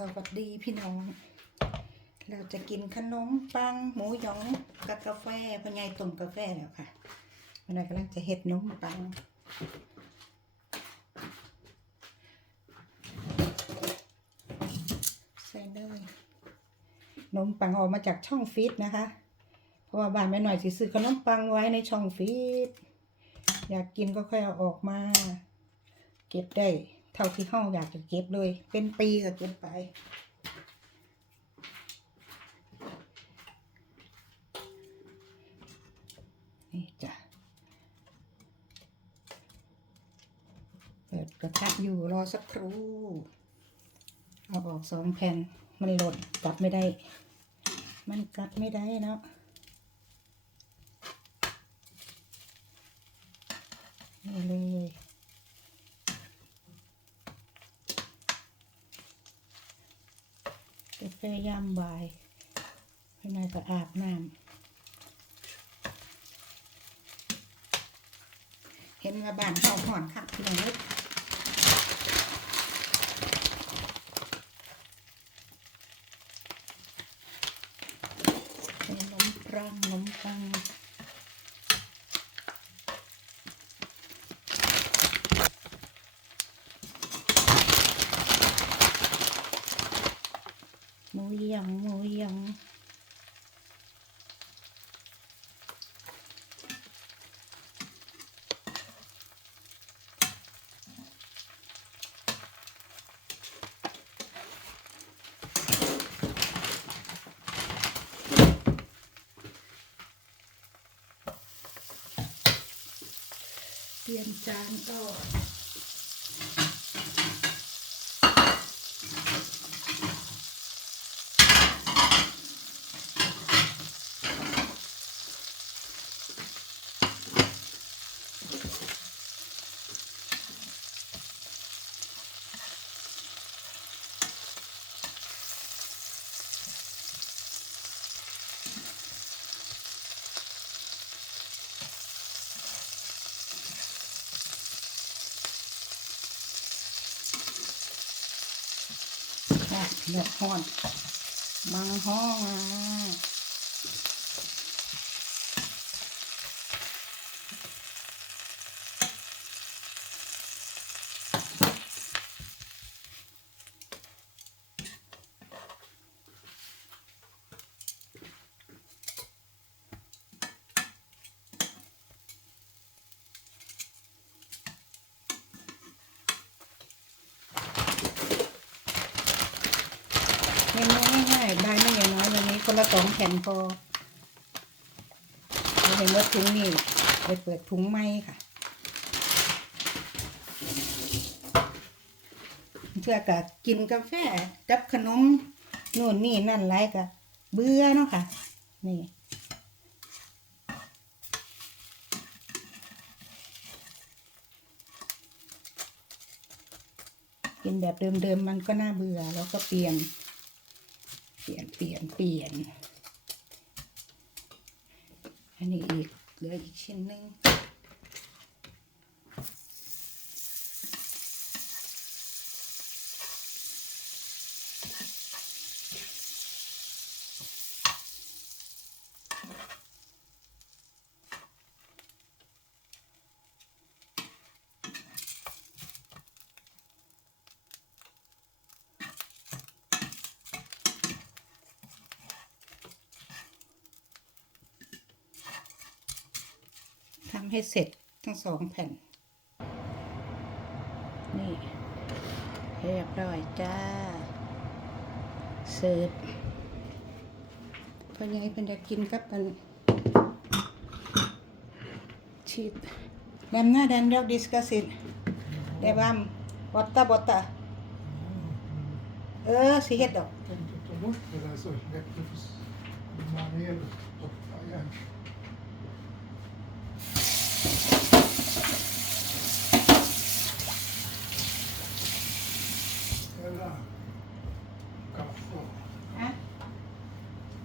วัสดีพี่น้อง เราจะกินขนมปังหมูหยองกับกาแฟพ่อใหญ่ต้มกาแฟแล้วค่ะพ่อใหญ่กำลังจะเฮ็ดนมปังใส่เลยนมปังออกมาจากช่องฟีดนะคะ เพราะว่าบ้านแม่หน่อยสิซื้อขนมปังไว้ในช่องฟีดอยากกินก็ค่อยเอาออกมา เก็บได้ ท่าที่ห้องอยากจะเก็บเลย เป็นปีก็เก็บไป นี่จ้ะ เปิดกระทะอยู่รอสักครู่ เอาออกสองแผ่น มันหล่นกลับไม่ได้ มันกลับไม่ได้เนาะนี่เลย กาแฟยามบ่ายภายในก็อาบน้ำเห็นว่าบ้านเขาห่อนคักพี่น้องเอ้ยขนมปังขนมปังหมูยองหมูยอง เปลี่ยนจานก็ เลือดห้อนมังห้องอะเมนูง่ายๆได้ไม่ใหญ่น้อยวันนี้คน ละสองแผ่นพอเราเห็นว่าถุงนี่ไปเปิดถุงไหมค่ะ เชื่อกับกินกาแฟกับขนมนู่นนี่นั่นไรกับเบื่อเนาะค่ะ นี่กินแบบเดิมๆมันก็น่าเบื่อแล้วก็เปลี่ยน ลี่ยนเปลี่ยนเปลี่ยน อันนี้อีกเหลืออีกชิ้นหนึ่ง ให้เสร็จทั้งสองแผ่น นี่เรียบร้อยจ้าเสิร์ฟพ่อใหญ่เพิ่นจะกินกับมันชีสดมหน้าแดนเรียกดิสกัสซิเดบัมบอตตาบอตตาเออสิเฮ็ดดอก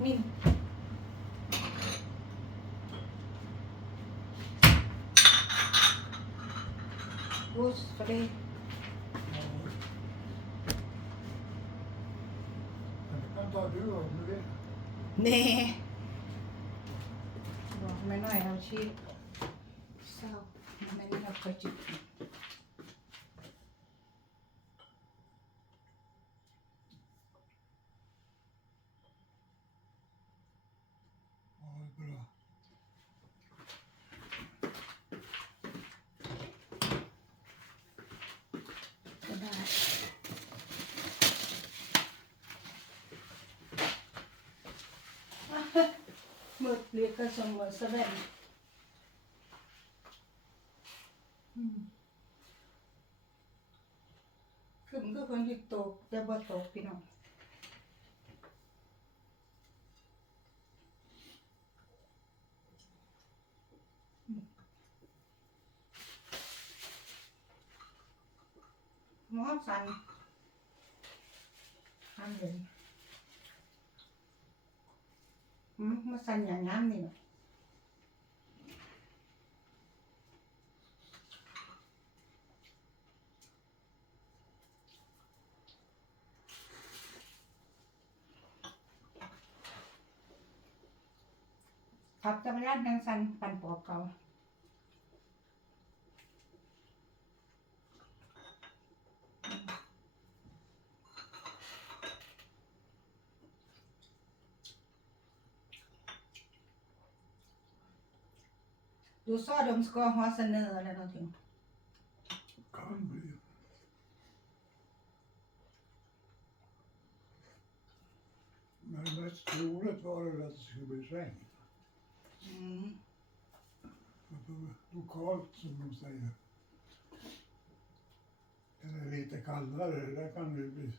มินรูสไปเลย du av med det? เน่บอกแม่น้อยเอาชีพเศร้าแม่นี่เราก็จิบ Ja, det är bra. ก็ได้ มืดเรียกก็สมมติสบายอืมคือมันก็คนที่ตกแต่บ่ตกพี่น้องอืมหมอสันทำเลยอื มาสันอย่างน้ำนี่เนาะขับจักรยานยังสันปั่นปอบเขา Du sa de ska ha snö eller någonting. Kan bli. Men mest troligt var det att det skulle bli regn. Mm. Lokalt som de säger. Eller lite kallare, där kan det bli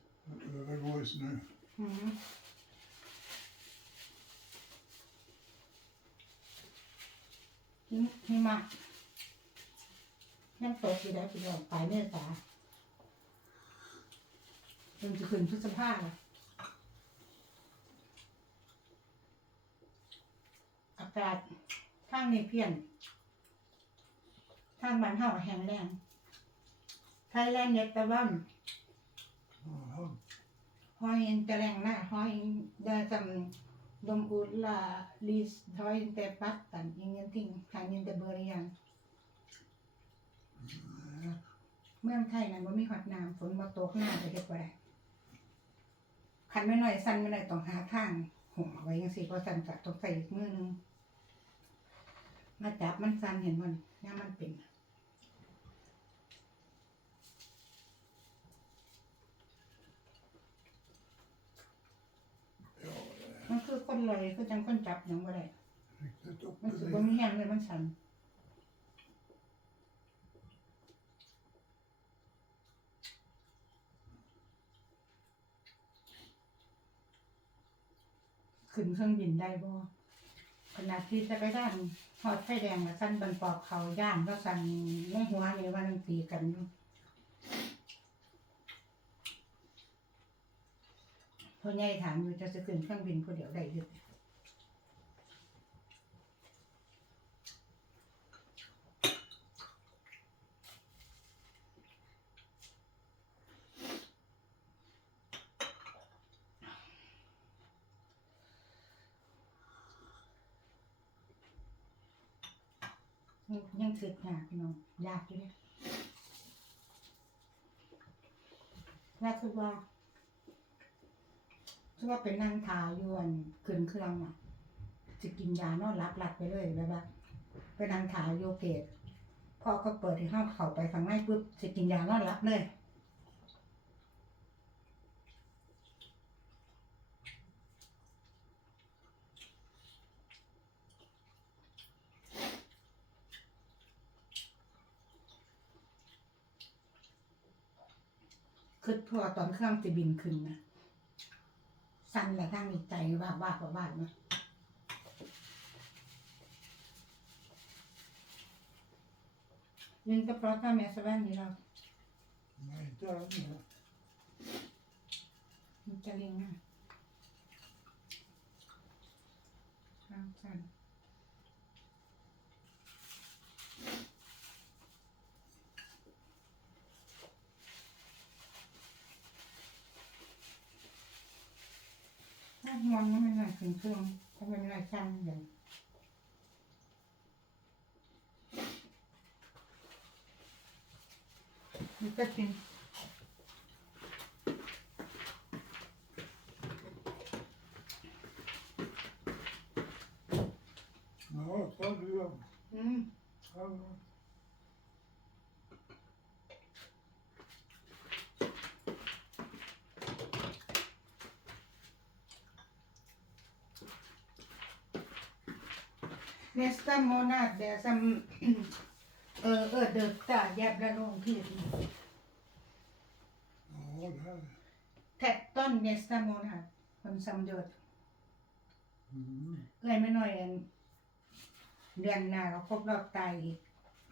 övergå i snö. Mm. หิมหิมะยังตกอยู่ได้พี่น้องปลายเมษาจนจะขึ้นพฤษภาเลยอากาศข้างในเพี้ยนข้างบ้านเฮาแห้งแรงไทยแลนด์เน็ตตะวัน Jaha. har inte regnat, har in, det som de odlar ris, har inte vatten, ingenting, kan inte börja. เมืองไทยนั้นบ่มีหอดน้ำฝนมาตกหน้าจะเฮ็ดบ่ได้คันไม่น้อยสั้นไม่น้อยต้องหาทางห่มเอาไว้จังซี่เพราะสั้นจะต้องใส่อีกมือนึง มาจับมันสั้นเห็นมันย่ามันเป็น Ja, มัน คือคนลอยคือจังคนจับหยังบ่ได้ riktigt มัน uppe สิ i บ่มีแรงเลยมันสั่นขึ้นเครื่องบินได้บ่ขณะที่จะไปด้านฮอดไฟแดงกับสั้นบันปอบเขาย่านก็สั่นในหัวนี่ว่ามันตีกันอยู่ พ่อใหญ่ถามอยู่จะจะขึ้นเครื่องบินผู้เดียวได้หรือยังคิดหาพี่น้องยากอยู่เลยยากคือว่า คือว่าเป็นนางทายวนขึ้นเครื่องอะจะกินยานอนรับหลับไปเลยแบบว่าเป็นนางทายโยเกตพอก็เปิดที่ห้องเข้าไปข้างในปุ๊บจะกินยานอนรับเลยคือพอตอนเครื่องจะบินขึ้นนะ สั่นละทางในใจว่าว่าว่าว่าเนาะยิงก็เพราะถ้าแม่สแวนนี่เรา Nej, inte ännu. มันจะเลี้ยงนะข้างสั่น อะงอนก็ไม่น่าถึงเครื่องถ้าไม่น่าช่างอย่างนี่ก็จริง Ja, ta du den. อืม Ta den. เนสตัมโมนาเดซัม เออเออเดือดตา แยบระลงที่ Ja, det här. แทตต้นเนสตัมโมนาคนซัมเดือด Mm. เอ้ยไม่น้อยอันเดือนหน้าก็ครบรอบตายอีก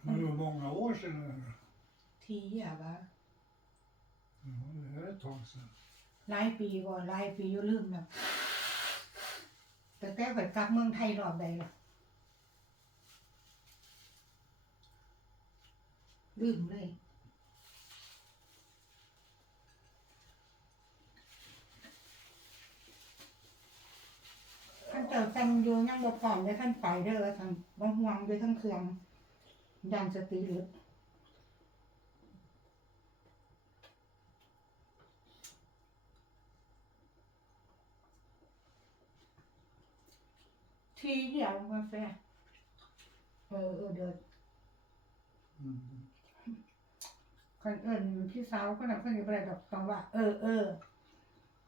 Men hur många år sedan är det? ทีอะวะ Ja, det är ett tag sedan. หลายปีก่อนหลายปีอยู่ลืมแล้วแต่แต่ไปกลับเมืองไทยรอบใดล่ะ ลืมเลยท่านเจ้าจำอยู่ยังบ่พร้อมเลยท่านไปเด้อท่านบ่ห่วงด้วยทั้งเครื่องยานสติหรือทีเดียวกาแฟเออเออเดือด Mm. คนเอิญพี่สาวคนนั้นคนนี้บ่ไปดอกต้องว่า เออเออ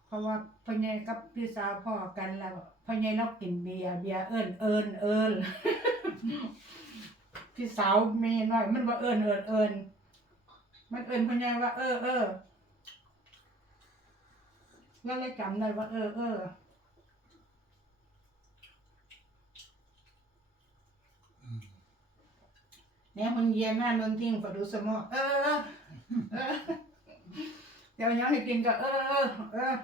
เพราะว่าพ่อใหญ่กับพี่สาวพ่อกันแล้วพ่อใหญ่เรากินเบียร์เบียร์เอิญเอิญเอิญพี่สาวเมีน้อย มันว่าเอิญเอิญเอิญมันเอิญพ่อใหญ่ว่า เออเออแล้วเลยจำได้ว่า เออเออเนี่ยมันเย็นหน้านนทิ้งฝาดูสมอเออ เดี๋ยวยังให้กินก็เออเออเออ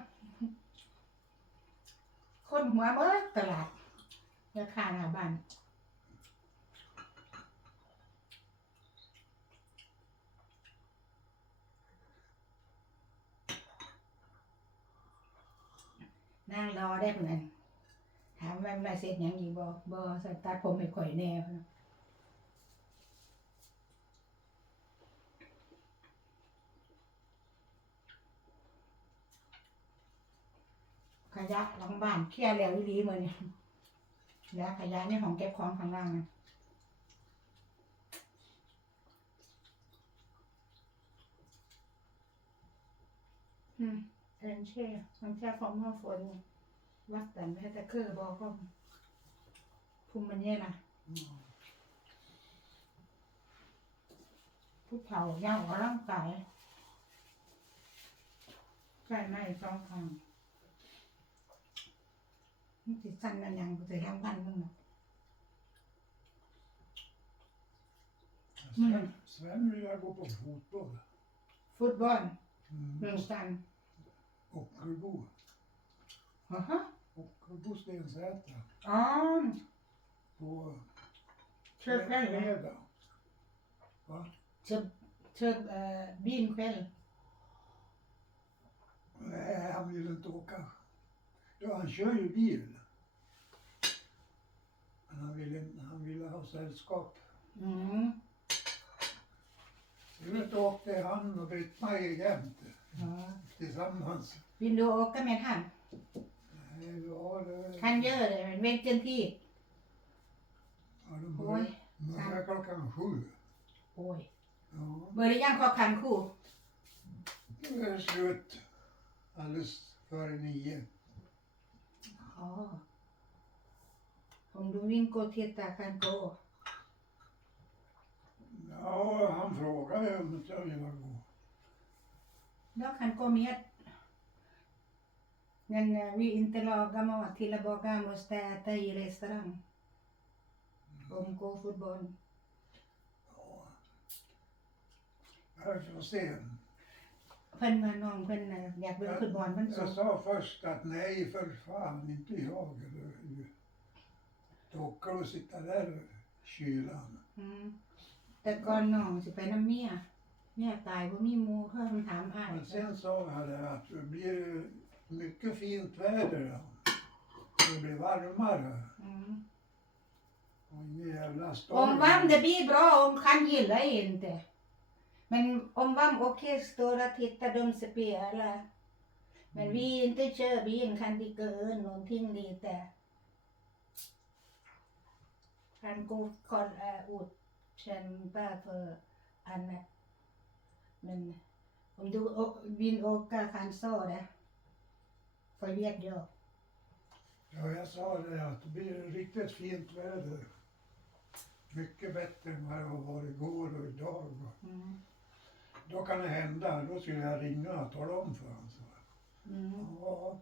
คนหัวเบิดตลาดราคาหน้าบ้านนั่งรอได้เหมือนถามว่ามาเสร็จยังอีกบ่บ่สตัดผมให้ข่อยแน่พะนะ ขยะหลังบ้านเคลียร์แล้วอีหลีมื้อนี้แล้วขยะในห้องเก็บของข้างล่างนะอืมเอ็นเช่มันแค่ของเมื่อฝนวัดแต่ไม่แต่คือบอกก็ภูมิมันเนี่ยนะผู้เฒ่าย่างร่างกายใช่ไหมสองครั้ง นี่ติดสั้นนั่นยังกูจะทำบ้านมึงนะ Sven, Sven vill jag gå på fotboll. ฟุตบอลหนึ่ง Mm. สัน Ockelbo. ฮะฮะ Ockelbo Stensätra. อ๋อ På เชิญแค่เลย fredag. Va? เชิญเชิญเอ่อบินแค่ Nej, han vill inte åka. Ja, han kör ju bil. Men han ville, han ville ha sällskap. อืม Ut åkte han och Britt-Marie jämt อ๋อ tillsammans. วินโดว์ก็ไม่ทัน Nej, ja, det... ทันเยอะเลยเว้นเจนที่ Ja, de Oj, börjar, börjar klockan sju. โอ้ย Ja, เบอร์ได้ย่างขอคันคู่ det är slut alldeles före nio. อ๋อผมดูวิ่งโกเทียตาคันโก Ja, han frågade om inte jag ville gå. แล้วคันโกเมียดงั้น vi inte lagar mat till att baka måste äta i restaurang om gå fotboll Ja. Jag får se. เพิ่นมาน้องเพิ่นน่ะอยากเบิ่งฟุตบอลเพิ่นส่ง Jag sa först att nej, för fan, inte jag. Eller, då åker du sitta där i kylan. อืมแต่ก่อนน้องสิไปน้ำเมียเมียตายบ่มีหมู่เพิ่นถามอ้าย Men sen sa han det att det blir mycket fint väder. då. Det blir varmare. อืม Och ingen jävla Om storm. varm det blir bra, om kan gilla inte. Men om står och tittar de spelar. Men vi inte kör bil kan det gå någonting lite. Kan gå kolla ut kämpa för annat. Men om du vill åka kan så det. För vet jag. Ja, jag sa det att det blir riktigt fint väder. Mycket bättre än vad det har varit igår och idag. Mm. Då kan det hända, då skulle jag ringa och tala om för honom. Så. Mm. Ja,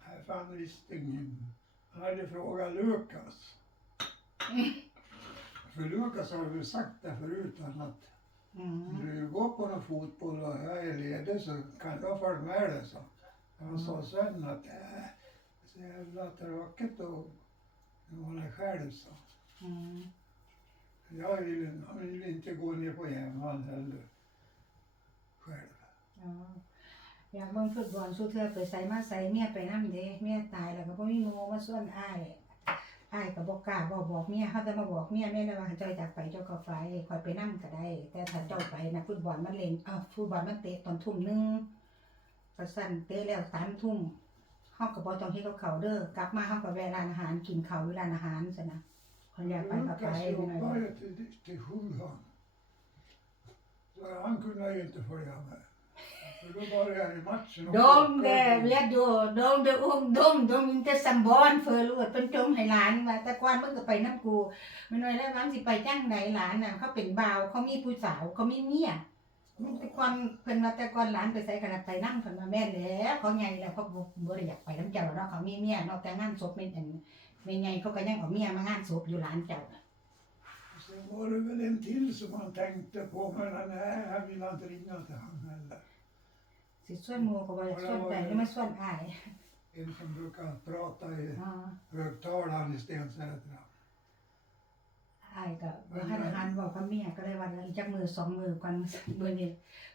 här fan visste ingen. Han hade frågat Lukas. För Lukas har väl sagt det förut han att Mm. du går på någon fotboll och jag är ledig så kan jag följa med dig så. Han sa sen att äh, så jävla tråkigt att vara själv så. Mm. Jag vill, han vill inte gå ner på Jämtland heller. อ๋ออยากเบิ่งฟุตบอลสู้เทือไปใส่มาใส่เมียไปน้ำเด้เมียตายแล้วก็บ่มีหมู่มาส่วนอ้ายอ้ายก็บ่กล้าบ่บอกเมียเฮาแต่มาบอกเมียแม่เลยว่าเจ้าอยากไปเจ้าก็ไปคอยไปนํก็ได้ แต่ถ้าเจ้าไปนะฟุตบอลมันเล่นอ้าวฟุตบอลมันเตะตอนทุ่มหนึ่งก็สั่นเตะแล้ว3ทุ่มเฮาก็บ่ต้องเฮ็ดกับเขาเด้อกลับมาเฮาก็แวร้านอาหารกินเข้าวอยู่ร้าอาหารซั่นะคนอยากไปก็ไป Lukas ไม่น้อย jobbar ju till, till sju han. Så han kunde ju inte följa med. För då började ju matchen. och De klockan- det vet du, de det ungdom, de inte som barn เฟอรู้เป็นจมให้หลานว่าแต่ก่อนมึงก็ไปน้ำกูไม่น้อยแล้วมันสิไปจ้างไหนหลานน่ะเขาเป็นบ่าวเขามีผู้สาวเขามีเมียแต่ก่อนเพิ่นว่าแต่ก่อนหลานไปใส่กันไปนั่งเพิ่นว่าแม่นแล้วเขาใหญ่แล้วเขาบ่ได้อยากไปน้ำเจ้าเนาะเขามีเมียนาะแต่งานศพไม่อันไม่ใหญ่เขาก็ยังเอาเมียมางานศพอยู่หลานเจ้าน่ะ Sen var det väl en till som han tänkte på men nej, han ville inte ringa till han heller. สิส่วนหมู่ก็บ่อยากส่วนใจหรือไม่ส่วนอ้าย En som brukar prata i อ๋อ högtalaren i Stensätra. อายก็บ่ให้อาหารบอกกับเมียก็เลยว่าอีกจักมือสองมือก่อนมื้อนี้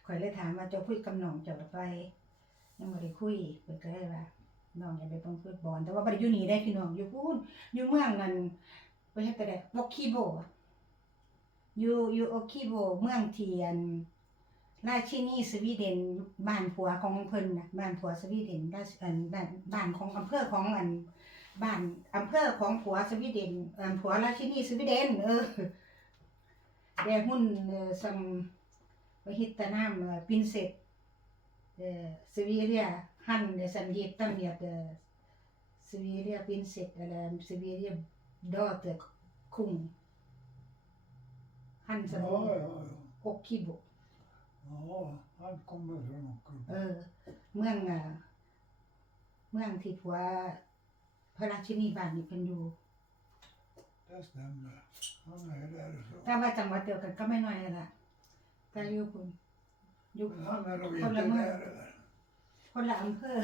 ข่อยเลยถามว่าเจ้าคุยกับน้องเจ้าหรือไป ยังบ่ได้คุยเพิ่นก็เลยว่าน้องอย่าไปเบิ่งฟุตบอลแต่ว่าบ่ได้อยู่นี่ได้พี่น้องอยู่พูนอยู่เมืองนั้นไปเฮ็ดแต่ได้วอกคีโบอะอยู่อยู่โอคีโบเมืองเทียน ราชินีสวีเดนบ้านผัวของเพิ่นน่ะบ้านผัวสวีเดนราชอันบ้านบ้านของอำเภอของอันบ้านอำเภอของผัวสวีเดนเอ่อผัวราชินีสวีเดน เออเดหุ่นเอ่อซัมวหิตนามปินเซตเอ่อสวีเรียฮันเดซัมยิตตัมยาเดสวีเรียปินเซตอะไรสวีเรียดอเตคุงฮันซัม Ja, ja, ja. อกคิบุ Ja, han kommer från เอ Ockelbo. อเมืองอะเมืองที่ผัวพระราชินีบ้านนี่เพิ่นอยู่ Det stämmer. Han är därifrån. แต่ว่าจังหวัดเดียวกันก็ไม่น้อยนั่นล่ะแต่อยู่คุณอยู่ Men han är nog Kolla inte med. där eller? คนละอำเภอ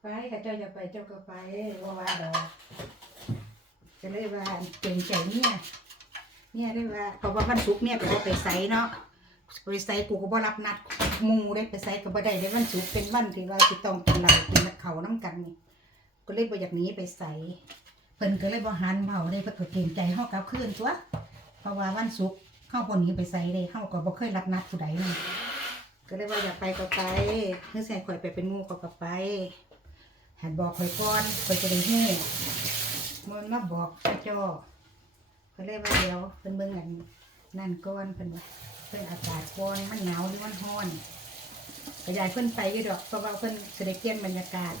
ไปกับเจ้าจะไปเจ้าก็ไปว่าว่าดอกจะเลยว่าเก่งใจเนี่ย เนี่ยได้ว่าเพราะว่าวันศุกร์เนี่ยก็บ่ไปไสเนาะไปไสกูก็บ่รับนัดหมู่ได้ไปไสก็บ่ได้ในวันศุกร์เป็นวันที่ว่าสิต้องกินเหล้ากินข้าวนํกันนี่ก็เลยบ่อยากหนีไปไสเพิ่นก็เลยบ่หันเว้าเลยเพิ่นก็เกรงใจเฮากลับคืนตัวเพราะว่าวันศุกร์เฮาบ่หนีไปไสเลยเฮาก็บ่เคยรับนัดผู้ใดนี่ก็เลยว่าอยากไปก็ไปเมื่อใส่ข่อยไปเป็นหมู่ก็ก็ไปหันบอกข่อยก่อนข่อยจะได้ฮู้มันมาบอกข้าเจ้า ก็เลยว่าเดี๋ยวเพิ่นเบิ่งอันนั่นก่อนเพิ่นว่าเพิ่นอากาศก่อนมันหนาวหรือมันร้อนก็อยากให้เพิ่นไปอยู่ดอกเพราะว่าเพิ่นสิได้เปลี่ยนบรรยากาศ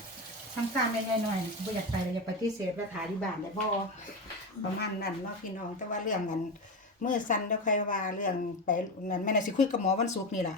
ทางการใหญ่ๆหน่อยบ่อยากไปเลยอยากไปที่เสพแล้วถ่ายอยู่บ้านได้บ่ประมาณนั้นเนาะพี่น้องแต่ว่าเรื่องอันเมื้อสั้นแล้วค่อยว่าเรื่องไปนั่นแม่น่ะสิคุยกับหมอวันศุกร์นี่ล่ะ